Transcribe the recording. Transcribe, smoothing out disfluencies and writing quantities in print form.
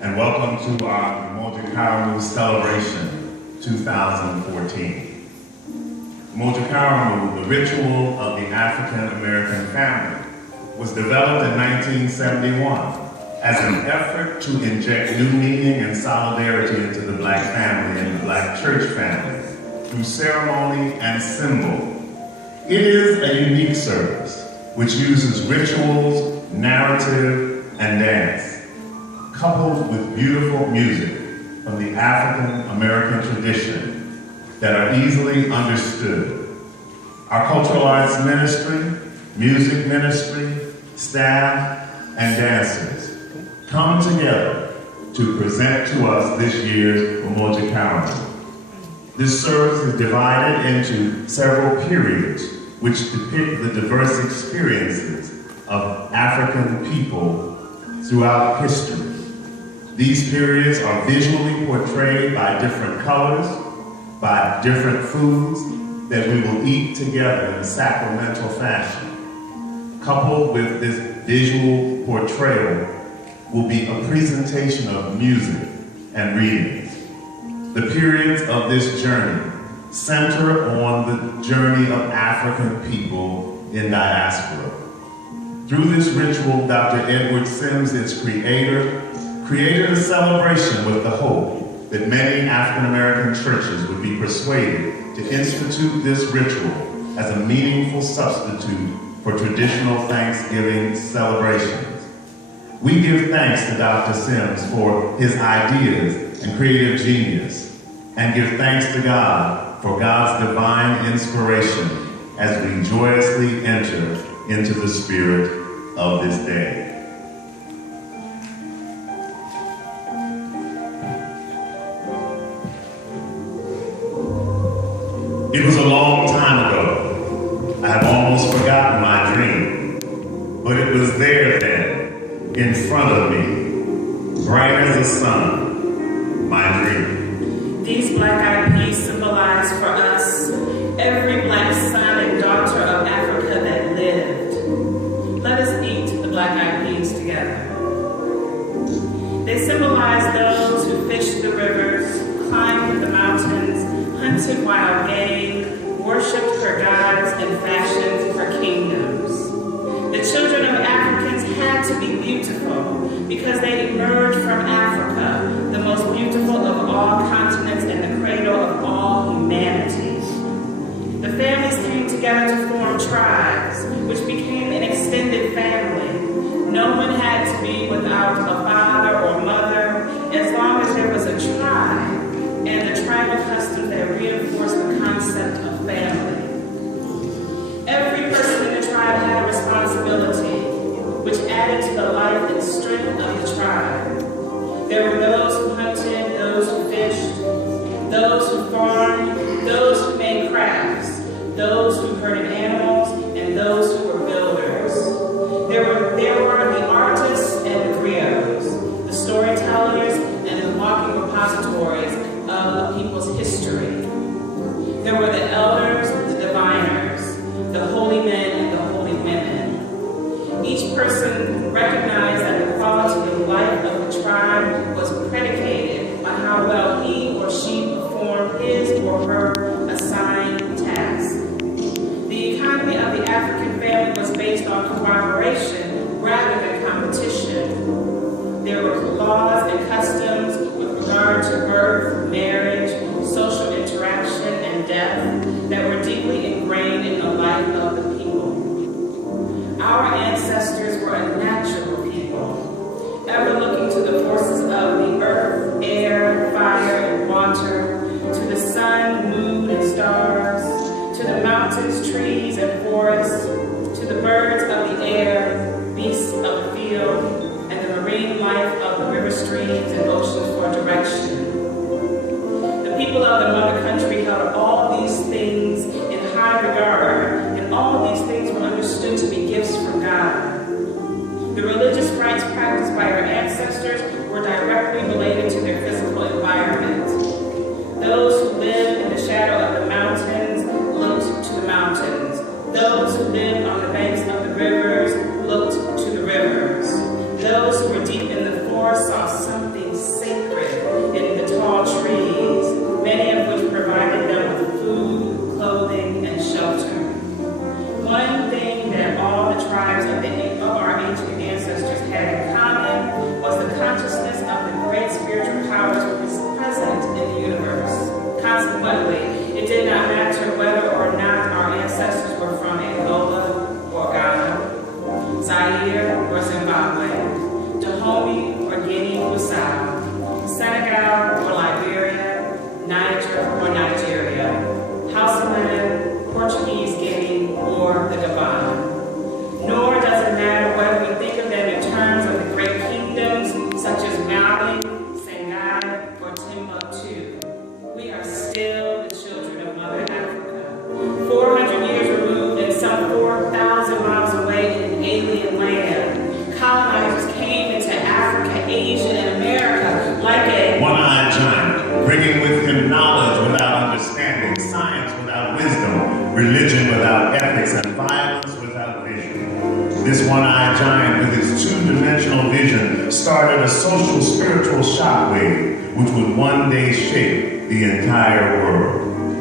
and welcome to our Umoja Karamu Celebration 2014. Umoja Karamu, the ritual of the African American family, was developed in 1971 as an effort to inject new meaning and solidarity into the Black family and the Black church family through ceremony and symbol. It is a unique service which uses rituals, narrative, and dance, coupled with beautiful music from the African American tradition that are easily understood. Our cultural arts ministry, music ministry, staff, and dancers come together to present to us this year's Umoja Karamu. This service is divided into several periods which depict the diverse experiences of African people throughout history. These periods are visually portrayed by different colors, by different foods that we will eat together in a sacramental fashion. Coupled with this visual portrayal will be a presentation of music and readings. The periods of this journey center on the journey of African people in diaspora. Through this ritual, Dr. Edward Sims, its creator, created a celebration with the hope that many African American churches would be persuaded to institute this ritual as a meaningful substitute for traditional Thanksgiving celebrations. We give thanks to Dr. Sims for his ideas and creative genius, and give thanks to God for God's divine inspiration as we joyously enter into the spirit of this day. It was a long time ago. I have almost forgotten my dream, but it was there then, in front of me, bright as the sun, my dream. These black-eyed peas symbolize for us every Black son and daughter of Africa that lived. Let us eat the black-eyed peas together. They symbolize those who fished the rivers, climbed the mountains, hunted wild game, worshipped her gods, and fashioned her kingdoms. The children of Africans had to be beautiful because they emerged from Africa, the most beautiful of all continents and the cradle of all humanity. The families came together to form tribes, which became an extended family. No one had to be without a father or mother as long as there was a tribe and the tribal customs that reinforced the concept of family. Every person in the tribe had a responsibility, which added to the life and strength of the tribe. There were those who hunted, those who fished, those who farmed, those who made crafts, those who herded animals, and those who were builders. There were the artists and the griots, the storytellers and the walking repositories of a people's history. There were the elders, the diviners, the holy men and the holy women. Each person recognized that the quality of life of the tribe was predicated on how well he or she performed his or her assigned task. The economy of the African family was based on cooperation rather than competition. There were laws and customs with regard to birth, marriage, social interaction, and death that were deeply ingrained in the life of the people. Our ancestors were a natural people, ever looking to the forces of the earth, air, fire, and water, to the sun, moon, and stars, to the mountains, trees, and forests, to the birds of the air, beasts of the field, and the marine life of the river streams and oceans for direction. The people of the mother country held all these things in high regard, and all these things were understood to be gifts from God. The religious rites practiced by our ancestors were directly related to their physical environment. Those who lived in the shadow of the mountains looked to the mountains. Those who lived on the banks of the rivers looked to the rivers. Those who were deep in the forest saw something sacred in the tall trees, many of which provided them with food, clothing, and shelter. One thing that all the tribes of our ancient ancestors had in common was the consciousness of the great spiritual powers present in the universe. Consequently, it did not matter whether or not our ancestors were from Angola or Ghana, Zaire or Zimbabwe, Dahomey or Guinea-Bissau, Senegal or Liberia, Niger or Nigeria, Hausa, Portuguese Guinea, or the Gabon. Nor does it matter whether we think of them in terms of the great kingdoms such as Mali, Shanghai, or Timbuktu. We are still the children of Mother Africa, 400 years removed and some 4,000 miles away in an alien land. Colonizers came into Africa, Asia, and America like a one-eyed giant, bringing with him knowledge without understanding, science without wisdom, religion without ethics, and violence without vision. This one-eyed giant with his two-dimensional vision started a social spiritual shockwave which would one day shake the entire world.